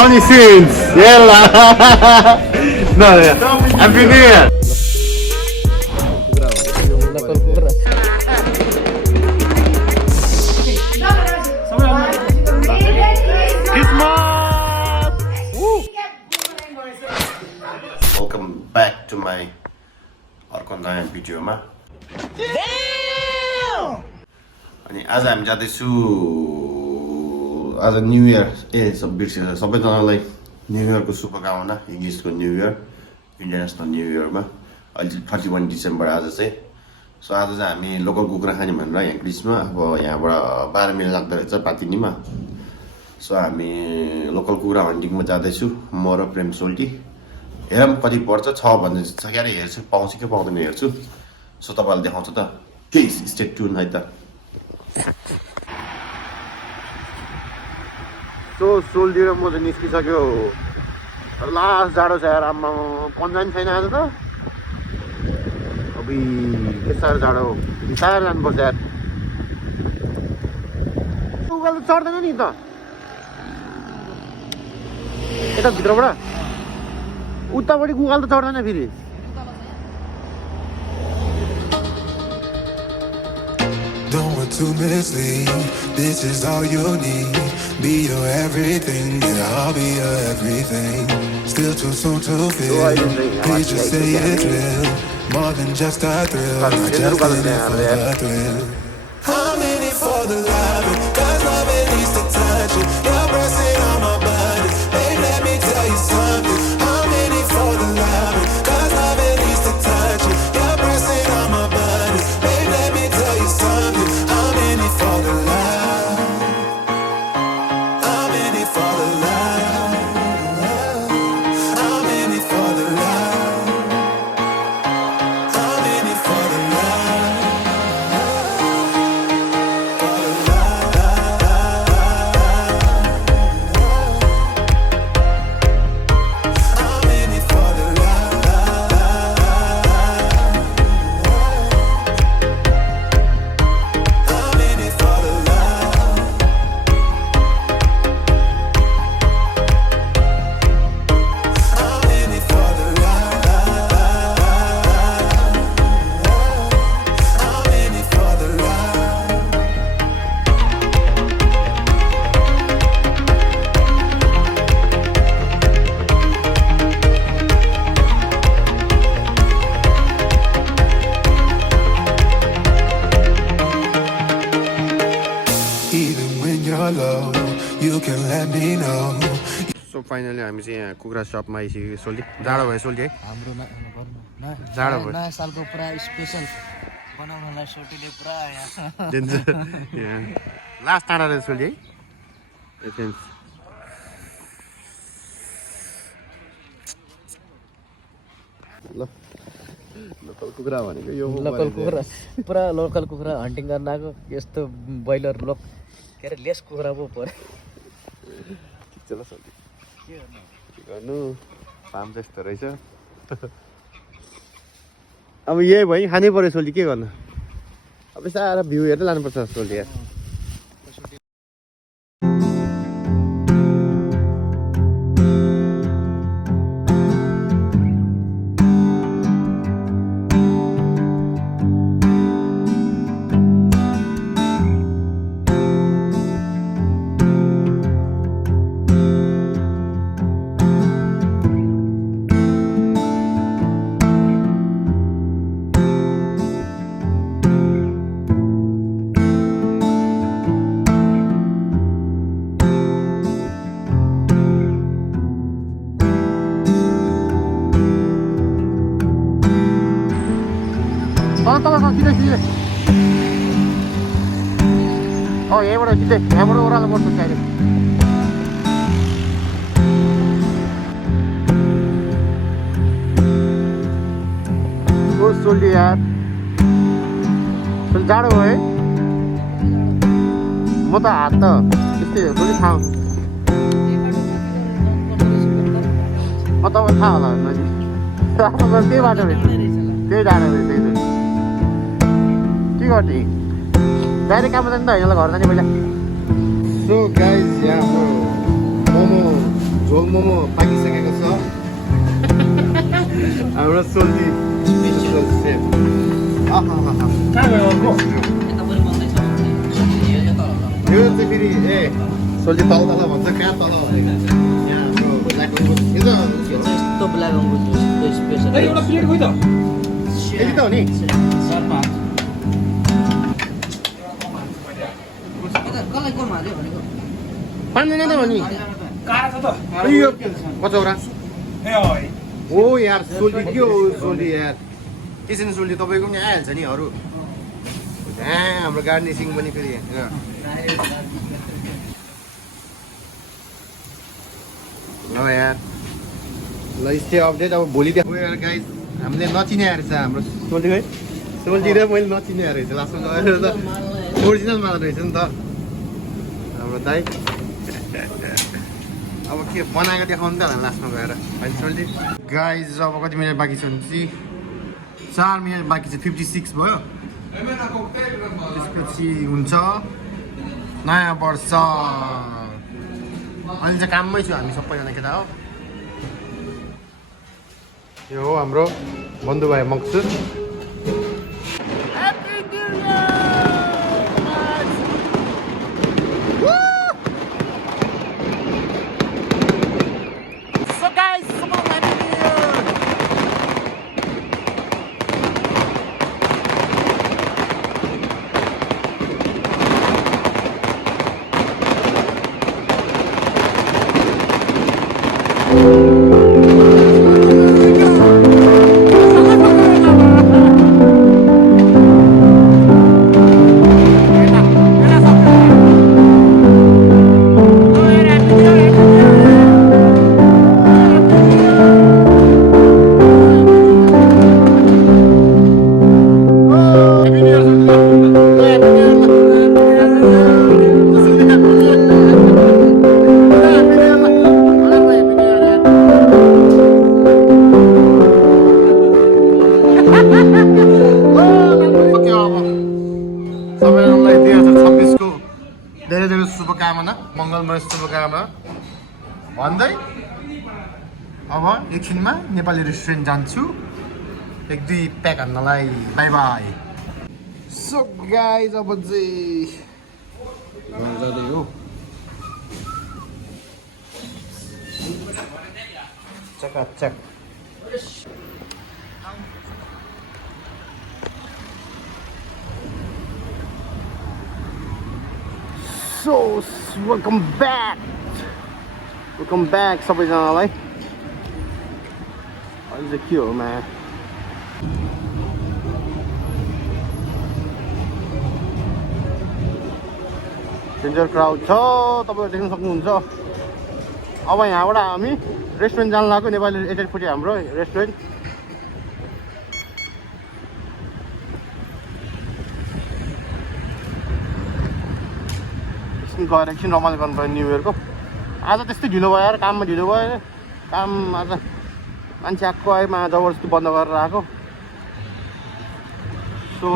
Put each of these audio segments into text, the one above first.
Johnny Sins. Yalla. No, Happy New Year. Welcome back to my अर्को नयाँ भिडियोमा अनि आज हामी जाँदैछु आज न्यू इयर बिर्सेर सबैजनालाई न्यू इयरको शुभकामना इङ्ग्लिसको न्यू इयर इन्टरनेसनल न्यू इयरमा अहिले 31 डिसेम्बर आज चाहिँ सो आज चाहिँ हामी लोकल कुखुरा खाने भनेर यहाँ ग्रिसमा अब यहाँबाट 12 मिनट लाग्दो रहेछ पातिनीमा सो हामी लोकल कुखुरा हन्टिङमा जाँदैछु म र प्रेम सोल्टी हेरौँ कति पर्छ छ भन्ने छ क्यारे हेर्छु पाउँछ कि पाउँदैन हेर्छु सो तपाईँलाई देखाउँछ त प्लिज स्टे ट्युन है त सो सोल्टी र म चाहिँ निस्किसक्यो लास्ट जाडो छ यार आम्मा पन्जा नि छैन आज त अबुई के साह्रो जाडो बिस्तारै जानुपर्छ यार उकालो त चढ्दैन नि त यता भित्रबाट उतापट्टि गुगल त चढ्दैन फेरि Don't want to mislead. This is all you need. Be your everything, and I'll be your everything. Still too soon to feel. Please just say it's real. More than just a thrill. Not just in it for the thrill. I'm in it for the love, 'cause love it needs to touch it. You're pressing on my buttons. Babe, let me tell you something. I'm in it for the love, 'cause love it needs to touch it. You're pressing on my buttons. Babe, let me tell you something. I'm in it for the love. I'm in it for the love. I'm in it for the love. I'm in it for the love. For the love. I'm in it for the love. I'm in it for the love. I'm in it for the love. I'm in it for the love. Even when you're low, you can let me know. So finally हामी चाहिँ यहाँ कुखुरा सपमा आइसक्यो सोल्टी जाडो भयो सोल्टी है हाम्रो जाडो भयो नयाँ सालको पुरा स्पेसल बनाउनलाई सोटीले पुरा यहाँ लास्ट टाढा रहेछ सोल्टी है ल लोकल कुखुरा भनेको यो लोकल कुखुरा पुरा लोकल कुखुरा हन्टिङ गर्न आएको यस्तो ब्रोइलर के अरे लेस कुखुरा पो पऱ्यो ठिक छ ल सोल्टी के गर्नु फार्म चाहिँ यस्तो रहेछ अब यही भयो खानै पऱ्यो सोल्टी के गर्नु अब साह्रो भ्यू हेर्दै लानुपर्छ सोल्टी यार यहीँबाट सिधै यहाँबाट ओह्रालो पर्छ अहिले सोल्टी यार जाडो भयो है म त हात त त्यस्तै हो थोरै थाहा म तपाईँ थाहा होला त्यही बाटो रहेछ त्यही जाडो रहेछ के गर्ने डाइरेक्ट काम जाने त होइन घर जाने पहिला सो गाइस यहाँ मोमो झोल मोमो पाकिसकेको छ हाम्रो सोल्टी सेफ यो चाहिँ फेरि ए सोल्टी तल तल भन्छ कहाँ तल यहाँ हाम्रो ब्ल्याक अङ्गुर यो त यस्तो ब्ल्याक अङ्गुर जुस स्पेसल एउटा प्लेट खोइ त यति त हो नि पाँचजना त हो नि कारा छ त यो कचौरा ए है हो यार सोल्टी के हो सोल्टी यार किसिम सोल्टी तपाईँको पनि आइहाल्छ नि अरू हाम्रो गार्निसिङ पनि फेरि ल यार ल स्टे अपडेट अब भोलि त्यहाँ गएर गाइज हामीले नचिने रहेछ हाम्रो सोल्टी है सोल्टी र मैले नचिने रहेछ लास्टमा गएर त ओरिजिनल माल रहेछ नि त हाम्रो दाइ अब के बनाएको देखाउनु त होला लास्टमा गएर होइन सोल्टी गाइज अब कति मिनट बाँकी छ भने 4 मिनट बाँकी छ 56 भयो त्यसपछि हुन्छ नयाँ वर्ष अहिले चाहिँ काममै छु हामी सबैजना केटा हो यो हो हाम्रो बन्धु भाइ मक्सुद सबैजनालाई 2026 को धेरै धेरै शुभकामना मङ्गलमय शुभकामना भन्दै अब एकछिनमा नेपाली रेस्टुरेन्ट जान्छु 1-2 प्याक हान्नलाई बाई बाई सो गाइज अब चाहिँ जाँदै हो चकाचक So, welcome back सबैजनालाई अहिले चाहिँ के हो मा डेन्जर क्राउड छ तपाईँहरू देख्न सक्नुहुन्छ अब यहाँबाट हामी रेस्टुरेन्ट जान लाग्यो नेपाली एटेटपट्टि हाम्रो रेस्टुरेन्ट गएर एकछिन रमाइलो गर्नु पऱ्यो न्यु इयरको आज त्यस्तै ढिलो भयो यार काममा ढिलो भयो काम आज मान्छे आएको आएमा जबरजस्ती बन्द गरेर आएको सो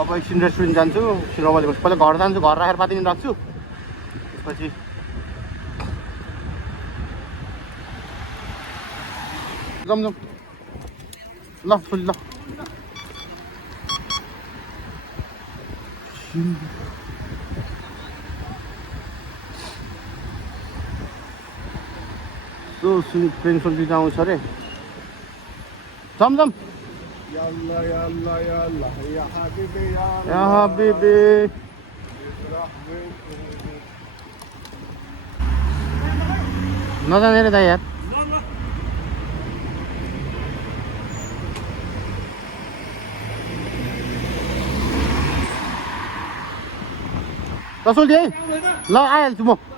अब एकछिन रेस्टुरेन्ट जान्छु एकछिन रमाइलो गर्छु पहिला घर जान्छु घर राखेर 5 दिन राख्छु त्यसपछि जाउँ ल सुन ल So, friends will be down, sorry. Jump. Yalla yalla yalla ya habibi Ya habibi. नजाने रे दाइ यार कसो ल्याइ ल आइहाल्छु म